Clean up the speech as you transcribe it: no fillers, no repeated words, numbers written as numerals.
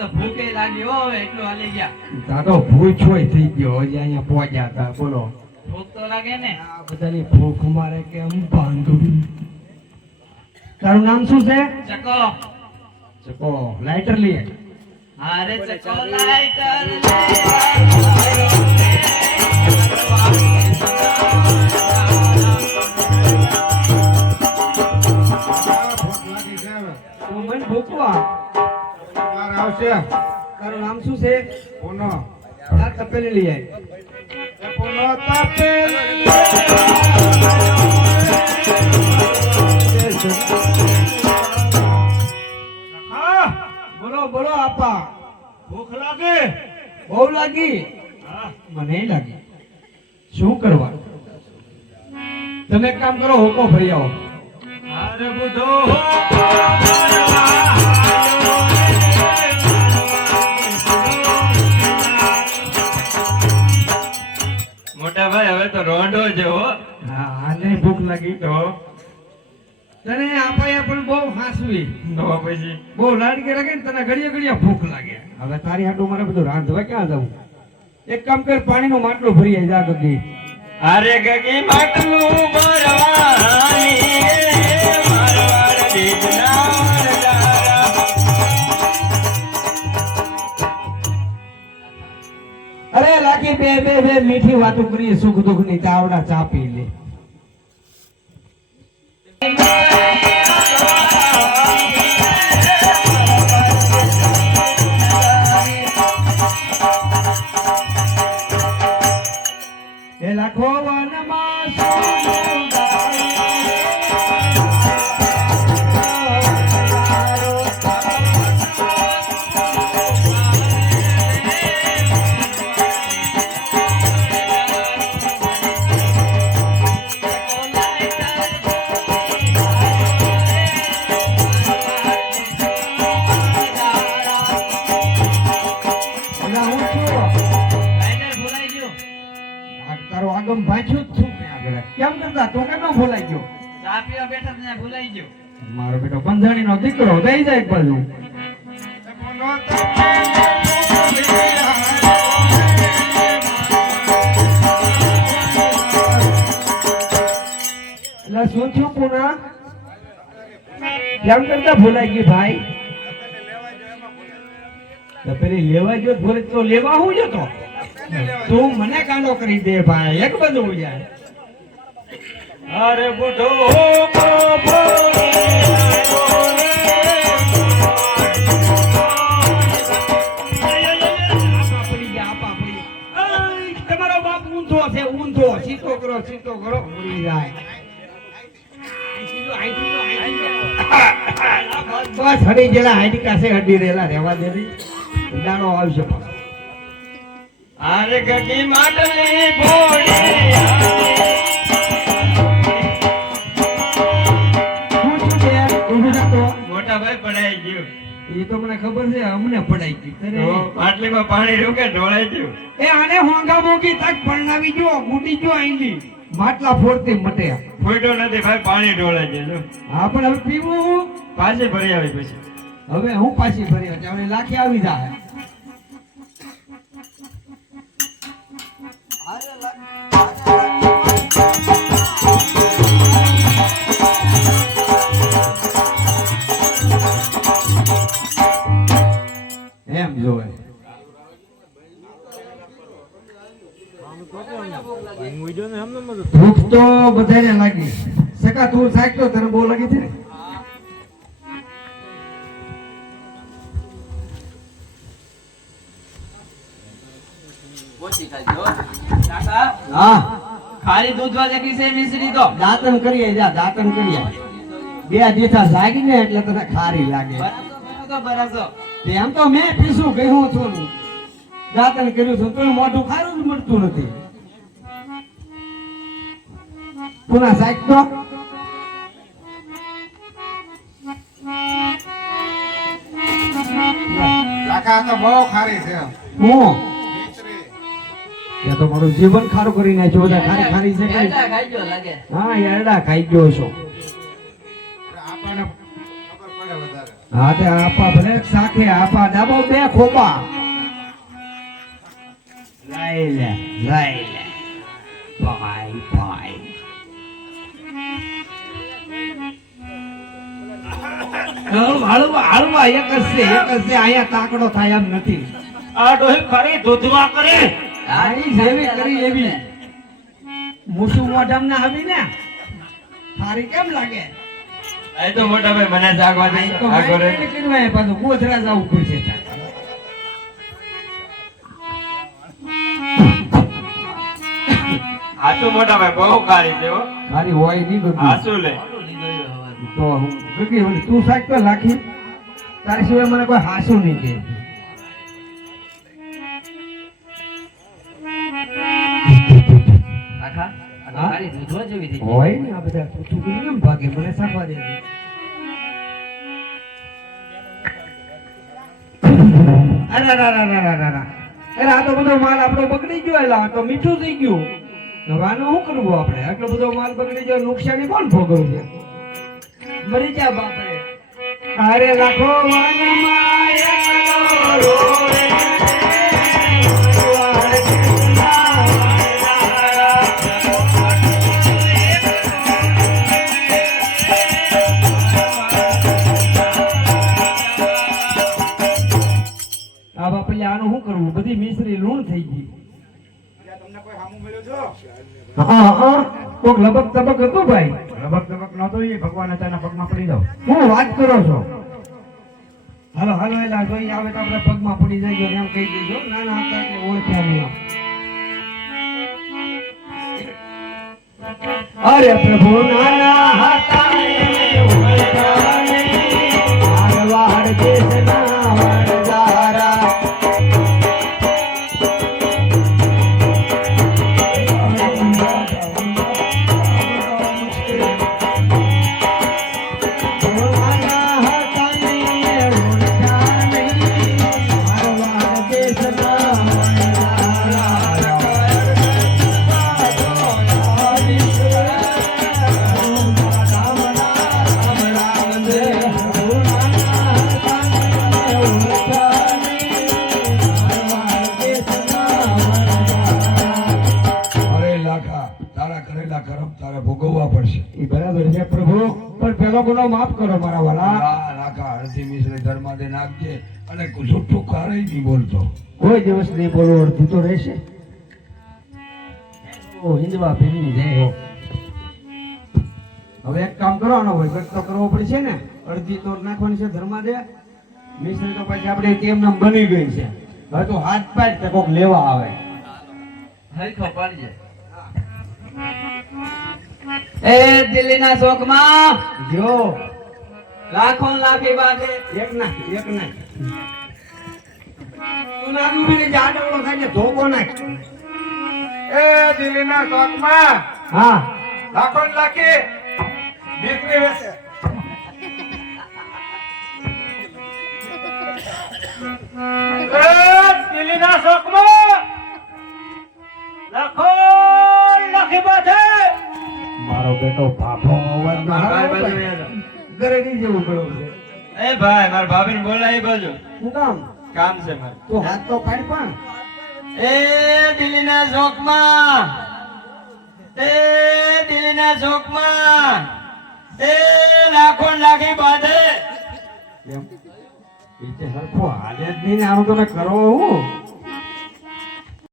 ભૂખે લાગી હો એટલું હાલી ગયા. તા તો ભૂખ હોય થઈ ગયો હજી અહીંયા પહોંચ્યા હતા. બોલો ભૂખ તો લાગે ને. આ બધાની ભૂખ મારે કે આમ બાંધવી. તારું નામ શું છે? ચકો. ચકો લાઇટર લે. અરે ચકો લાઈટર લે. તું મને ભૂખવા આવશે. તારું નામ શું છે? પુનો તાર તપેલી લઈ આય. પુનો તપેલી. હા બોલો બોલો આપા. ભૂખ લાગે? બહુ લાગી? હા. મને લાગી. શું કરવા? તમે એક કામ કરો, હોકો ભરી આવો. અરે બુઢો મોટા ભાઈ હવે તો રોંઢો જેવો. હા આને ભૂખ લાગી તો તને આપાએ પણ બહુ હાસવી તો પછી બહુ લાડકે લાગે ને તને ઘડીએ ઘડીએ ભૂખ લાગે. હવે તારી હાટું મારે બધું રાંધવા ક્યાં જવું? એક કામ કર, પાણીનો માટલો ભરી આય જા ગગી. અરે ગગી માટલું ભરવાની મારવાડ દીકરા વરદારા. અરે લાગી બે બે બે મીઠી વાતો કરી, સુખ દુઃખ ની ચાવડા ચા પી લે. એ લાખો વનમાં સોનું તારો આગમ ભાંચ્યું જ છું મેં આગળ. કેમ કરતા તો કેમ ભૂલાઈ ગયો? ચા પીવા બેઠા ત્યાં ભૂલાઈ ગયો. મારો બેટો બંધાણીનો દીકરો દઈ જાય એક બાજુ. પુનો એટલે શું થયું પુના? કેમ કરતા ભૂલાઈ ગઈ ભાઈ? તો પેલી લેવા ગયો ભૂલે તો લેવા હું જતો? તું મને કાંડો કરી દે ભાઈ, એક બાજુ જાય. અરે બુઢો તમારો બાપ ઊંધો છે, ઊંધો. સીધો કરો, સીધો કરો, ઉડી જાય. બસ હડી ગયેલા હાઈડી કાસે હડી રહેલા રહેવા દે. દાડો આવશે પાછો. અરે ગગી માટલી ભોળી શું છું બે? ઊભું થતો. મોટા ભાઈ પડાઈ ગયું. એ તો મને ખબર છે, અમને પડાઈ ગઈ. તો માટલીમાં પાણી રૂકે ઢોળાઈ ગયું. એ આને હોંગા મોગી તક પરણાવી જો, ગુડી જો આઈલી. માટલા ફોડતી મટે. ફૂટો નથી ભાઈ, પાણી ઢોળાઈ ગયું. હા પણ હવે પીવું હું? પાછી ભરી આવી પછી. હવે હું પાછી ભરી હતી. હવે લાખી આવી જાય. એમ જોવે ભૂખ તો બધાને લાગી. સકા તું સાચતો તને બહુ લાગી છે ને? ઓછી ખાજો કાકા. હા ખાલી દૂધવા જેટલી છે મિશ્રી તો. દાંતણ કરીએ જા, દાંતણ કરીએ. બે દીઠા જાગી ને એટલે તને ખારી લાગે. બરાસો એમ તો મેં પીસું કહ્યું છું, દાંતણ કર્યું છું, તો મોઢું ખારું જ મળતું નથી. પુના સાહેબ તો કાકા તો બહુ ખારી છે. હું ત્યાં તો મારું જીવન ખારું કરી નાખ્યું. બધા ખારી ખારી છે કઈ? એરડા ખાઈ ગયો લાગે. હા એરડા ખાઈ ગયો છો. આપણને ખબર પડે વધારે. હા તે આપા ભલે સાખે આપા ડાબો બે ખોપા લઈ લે ભાઈ ભાઈ હળવા એક જ છે અહીંયા તાકડો થાય એમ નથી આ ડોહી ખરી દૂધવા કરે આ ઈ જેવી કરી એવી મૂસું મોઢામ ના આવી ને થારી કેમ લાગે એ તો મોટા ભાઈ મને જાગવા દે તો માઇન્ડ કરવા પાછું ગોધરા જવું પડશે હાચું મોટા ભાઈ બહુ ખારી છે હો મારી હોય નહીં ગયું હાચું લે તો હું ગગી ઓલી તું સાચ તો લાખી તારી સિવાય મને કોઈ હાસું નહીં કે કાકા આ ખારી દૂધવા જેવી થઈ ગઈ. હોય ને આ બધા પૂછું કરી કેમ ભાગે મને સાફવા દે અરે આ તો બધો માલ આપણો બગડી ગયો એટલે આ તો મીઠું થઈ ગયું હવે આનું શું કરવું આપણે આટલો બધો માલ બગડી ગયો નુકસાની કોણ ભોગવવું છે મરી જા બાપરે અરે લાખો વાનમાં એકલો રોવે. આ બાપલે આનું શું કરવું બધી મિશ્રી લૂણ થઈ ગઈ તમને કોઈ હામું મળ્યો છો કોક લબક તબક હતું ભાઈ લબક તબક નતો એ ભગવાન અચાનક પગમાં પડી જાવ હું વાત કરો છો હાલો હાલો એલા જોઈ આવે તો આપણે પગમાં પડી જાય એમ કહી દેજો નાના હતા એટલે ઓળખ્યા નહીં અરે પ્રભુ નાના હતા એને ઓળખ્યા નહીં. હારવાડ દેશના વણજારા. ભોગવવા પડશે એ બરાબર છે પ્રભુ પણ પેલો ગુનો માફ કરો મારા વાલા નાખા હળદી મિશ્રી ધર્મા દે નાખજે અને જુઠ્ઠું કારે નહીં બોલતો કોઈ દિવસ નહીં બોલો અડધું તો રહેશે ઓ હિંદવા ભીમની જય હો હવે એક કામ કરવાનો હોય ગટ તો કરવો પડશે ને અડધી તો નાખવાની છે ધર્મા દે મિશ્રી તો પછી આપણે તેમ નામ બની ગઈ છે હવે તો હાથ પાડ તે કોક લેવા આવે હરખો પાડજે. એ દિલ્હીના શોકમાં જો લાખો ને લાખી બાંધે. એક નાખ તું ના દૂરી જાડવડો થાય છે ધોકો નાખ એ દિલ્હીના શોખમાં હા લાખો ને લાખી દીકરી વેચે એ દિલ્હીના શોખમાં લાખો લાખી બાંધે મારો બેટો ભાભો અવાજ ગરેડી જેવું ગળું છે એ ભાઈ મારા ભાભીને બોલાય બાજુ શું કામ કામ છે મારે. તું હાથ તો પાડ પણ એ દિલ્હીના શોકમાં એ દિલ્હીના શોકમાં એ લાખો ને લાખી બાંધે. એમ એ તે હરખો હાલે જ નહીં ને આનું તમે કરો હું